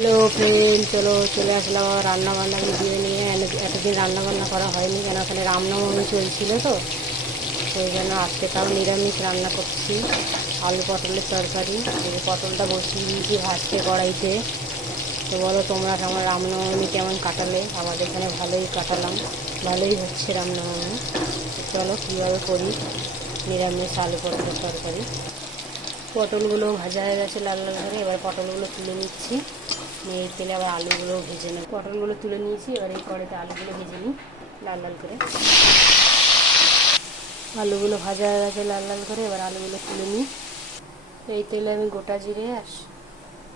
Hello friend, চলে আসলাম আমার রান্নাবান্না ভিডিও নিয়ে। এতদিন রান্নাবান্না করা হয়নি, কেন ওখানে রামনবমী চলছিল তো সেই জন্য আজকে তাও নিরামিষ রান্না করছি। আলু পটলের তরকারি, এই যে পটলটা বসিয়ে দিয়েছি ভাজতে কড়াইতে। তো বলো তোমরা আমার রামনবমী কেমন কাটালে? আমাদের এখানে ভালোই কাটালাম, ভালোই হচ্ছে রামনবমী। চলো কীভাবে করি নিরামিষ আলু পটলের তরকারি। পটলগুলো ভাজা হয়ে গেছে লাল লাল করে, এবার পটলগুলো তুলে নিচ্ছি। নিয়ে তেলে আবার আলুগুলো ভেজে নেব। পটলগুলো তুলে নিয়েছি, এবার এই কড়াইতে আলুগুলো ভেজে নিই লাল লাল করে। আলুগুলো ভাজা হয়ে গেছে লাল লাল করে, এবার আলুগুলো তুলে নিই। এই তেলে আমি গোটা জিরে আর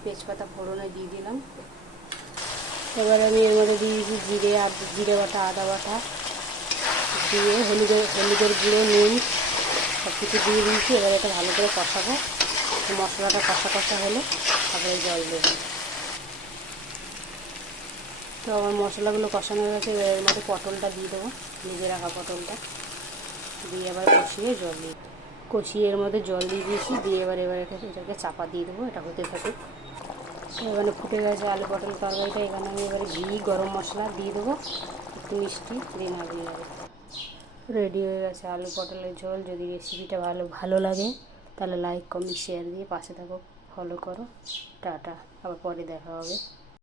তেজপাতা ফোড়নে দিয়ে দিলাম। এবার আমি এর মধ্যে দিয়ে দিয়েছি জিরে বাটা, আদা বাটা দিয়ে হলুদের গুঁড়ো, নুন সব কিছু দিয়ে দিয়েছি। এবার এটা ভালো করে কষাবো। মশলাটা কষা কষা হলে তারপরে জল দেবো। তো আমার মশলাগুলো কষানো হয়ে গেছে, এবার এর মধ্যে পটলটা দিয়ে দেবো, ভেজে রাখা পটলটা দিয়ে আবার কষিয়ে এর মধ্যে জল দিয়ে দিয়েছি। দিয়ে এটাকে চাপা দিয়ে দেবো, এটা হতে থাকে। এখানে ফুটে গেছে আলু পটল তরকারিটা। এখানে আমি এবারে ঘি, গরম মশলা দিয়ে দেবো, একটু মিষ্টি দিয়ে নামিয়ে নেবো। রেডি হয়ে গেছে আলু পটলের ঝোল। যদি রেসিপিটা ভালো লাগে তাহলে লাইক, কমেন্ট, শেয়ার দিয়ে পাশে থাকো, ফলো করো। টাটা, আবার পরে দেখা হবে।